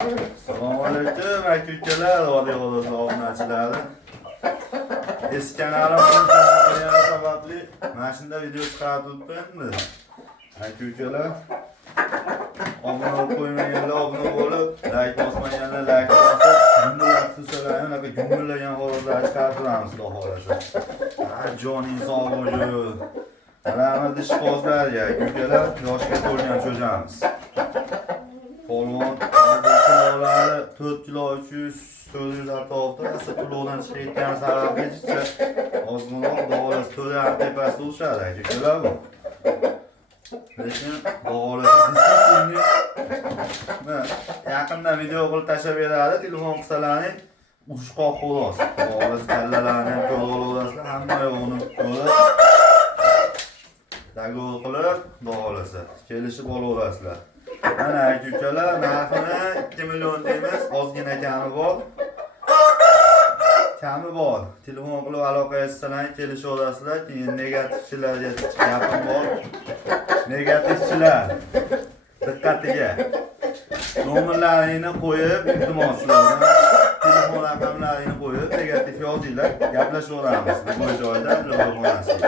Assalomu alaykum aka-ukalar, radio obunachilar. Eski kanalim qilgani sababli mana shunday video chiqarib o'tdim. Aka-ukalar, obuna bo'lib qo'ymaganlar obuna bo'lib, like bosmaganlar like bosib, jumlalarni so'rayman, aka jumlagan hollarda chiqarib turamiz, xudo xolasa. Joning sog' bo'lsin. Rahmat ishqozlarga, aka-ukalar, yoshga to'lgan cho'jamiz. Polvon kiloları 4 kilo 300 atrofda asl kilodan chiqayotgan sababgacha ozg'inroq davolasi to'lani tepasida o'sadi aka-ukalar bu. Lekin davolasi disiplinni yaqinda video qilib tashlab beradi, telefon qilsalaring ushqoq xolos. Davolasi kallalarni ham ko'rib olasizlar, hamma yo'g'ini ko'rib dagol qilib davolasi kelishib olasizlar. Mana aka-ukalar, narxini 2 million deymiz, ozgina kami bor. Kami bor. Telefon qilib aloqa qilsalaring kelishib olasizlar. Keyin negativchilarga gapim bor. Negativchilar diqqatiga. Nomerlaringni qo'yib, iltimos sizlardan telefon raqamlaringni qo'yib, negativ yozinglar, gaplashaveramiz. Bu joyda telefonasiz.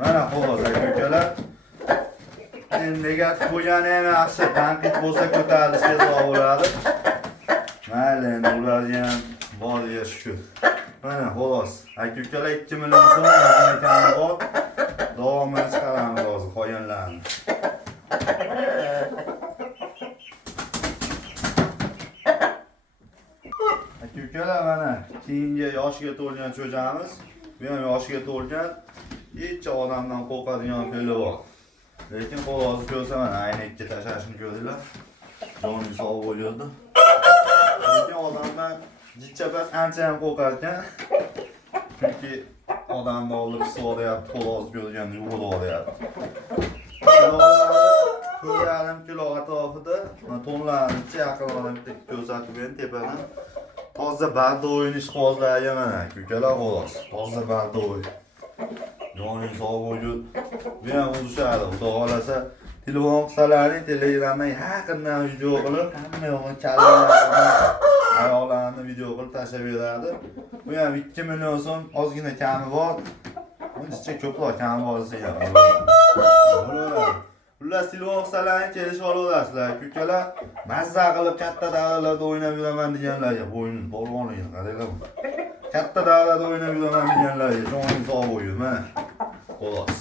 Mana xolos aka-ukalar. Negativ bo'lgani ham yaxshi, tanqid bo'lsa ko'tarilishga to'g'ri bo'ladi. Mayli, endi ularga ham boriga shukur. Mana xolos, aka-ukalar 2 million so'm ekani bor. Davomini chiqaramiz hozir qolganlarni. Aka-ukalar, mana keyingi yoshga to'lgan cho'jamiz. Bu ham yoshga to'lgan, hech odamdan qo'rqadigan peli bor. Lekin qo'lni ko'rsa mana aynakka tashlashni ko'rdinglar. Joning sog' bo'ldi. Lekin odamlar jichapas ancha ham qo'rqar ekan. Chunki odamni olib so'rayapti, qo'lni ko'rganda yo'g'olyapti. Kilolarni 4,5 kilo atrofida tonlarni yaqinlardan ko'rsatib berdim tepadan. Toza bardo'yni ishqozlarga mana aka-ukalar xolos. Toza bardo'y. Joning sog' bo'lsin. Bu ham o'zishadi, xudo xolasa. Telefon qilsalaring, Telegramdan yaqindan video qilib, hamma yo'g'ini kallalarni, ayollarni video qilib tashlab beradi. Bu ham 2 million so'm, ozgina kami bor. Buncha ko'proq kami bor desa ham bo'laveradi. Xullas, telefon qilsalaring kelishib olaverasizlar. Aka-ukalar, mazza qilib katta davrlarda o'ynab yuraman deganlarga, bo'ynin polvonligini qaranglar. Katta davrlarda o'ynab yuraman deganlarga, joning sog' bo'lsin. Mana xolos.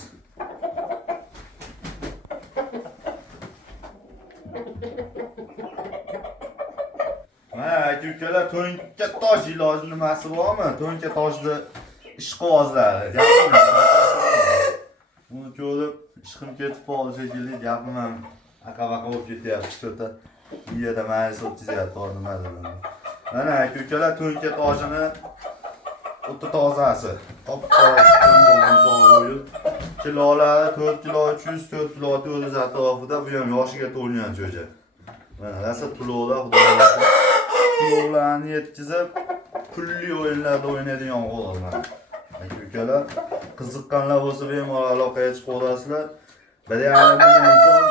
Mana aka-ukalar, to'nka tosh iloji nimasi bormi? To'nka toshni ishqozlari. Buni ko'rib ishqim ketib qoldi shekilli, gapim ham aqabaqa bo'lib ketyapti. To'ta miyada mayus o'tkazyapti nima dedim. Mana aka-ukalar, to'nka toshini o'ta tozasi. Top-toza sog' bo'lsin. Kilolari 4 kilo 300, 4 kilo 400 atrofida, bu ham yoshiga to'lgan cho'ja. Mana rasa tulolar, xudo xolasa. Tulolarni yetkazib, pulli o'yinlarda o'ynaydigan qo'llar. Aka-ukalar, qiziqqanlar bo'lsa bemalol aloqaga chiqib olasizlar. 1,5 million so'm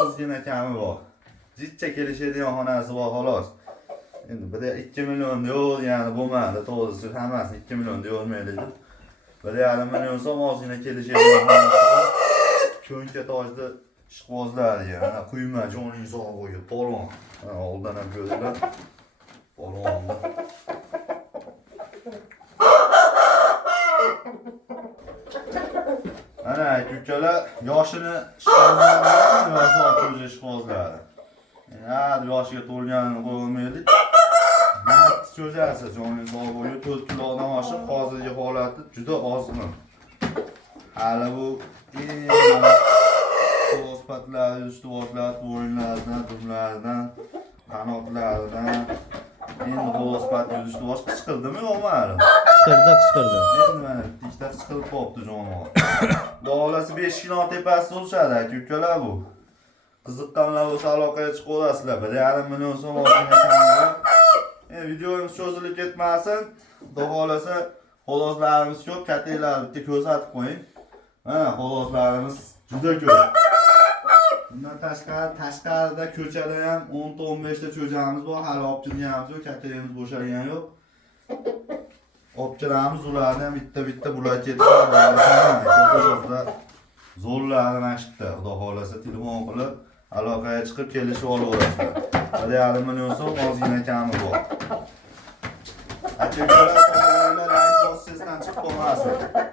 ozgina kami bor. Jicha kelishadigan xonasi bor xolos. Endi 2 million yo'q, ya'ni bo'lmadi, to'g'risi hammasini 2 million deyolmaylik. 1,5 million so'm ozgina kelishadigan xonasi bor. To'nka toshni ishqozlarga, mana quyma joning sog' bo'lsin, polvon. Mana oldin ham ko'rdinglar. Polvonni. Mana aka-ukalar, yoshini ishqozlari, yoshi ishqozlari. Endi yoshiga to'lganini qo'yolmaylik. Mart cho'jasi joning sog' bo'lsin, 4 kilodan oshib, hozirgi holati juda ozg'in. Hali bu qo'lspatlar, ustuvotlar, bo'yinlardan, dumlardan, qanotlaridan endi qo'lspat ustuvot qichqirdimi yo'qmi? Qichqirdi. Endi mana ikkita qichqirib qolibdi jonim. Davolasi 5 kilo tepasida o'lchadi aka-ukalar bu. Qiziqqanlar bo'lsa aloqaga chiqib olasizlar. 1,5 million so'm olgan ekanlar. Videomiz cho'zilib ketmasin. Xudo xolasa, xoloslarimiz ko'p, kattalarni bitta ko'rsatib qo'ying. Mana xoloslarimiz juda ko'p. Bundan tashqarida ko'chada ham 10-15 ta cho'jamiz bor, hali olib kelganimiz yo'q, kattayimiz bo'shagan yo'q. Olib kelamiz, ularni ham bitta bular ketsa, zo'rlarni mashqda, xudo xolasa telefon qilib, aloqaga chiqib kelishib olaverasizlar. 1,5 million so'm ozgina kami bor. Aka-ukalar, live bossdan chiqib qolmasin.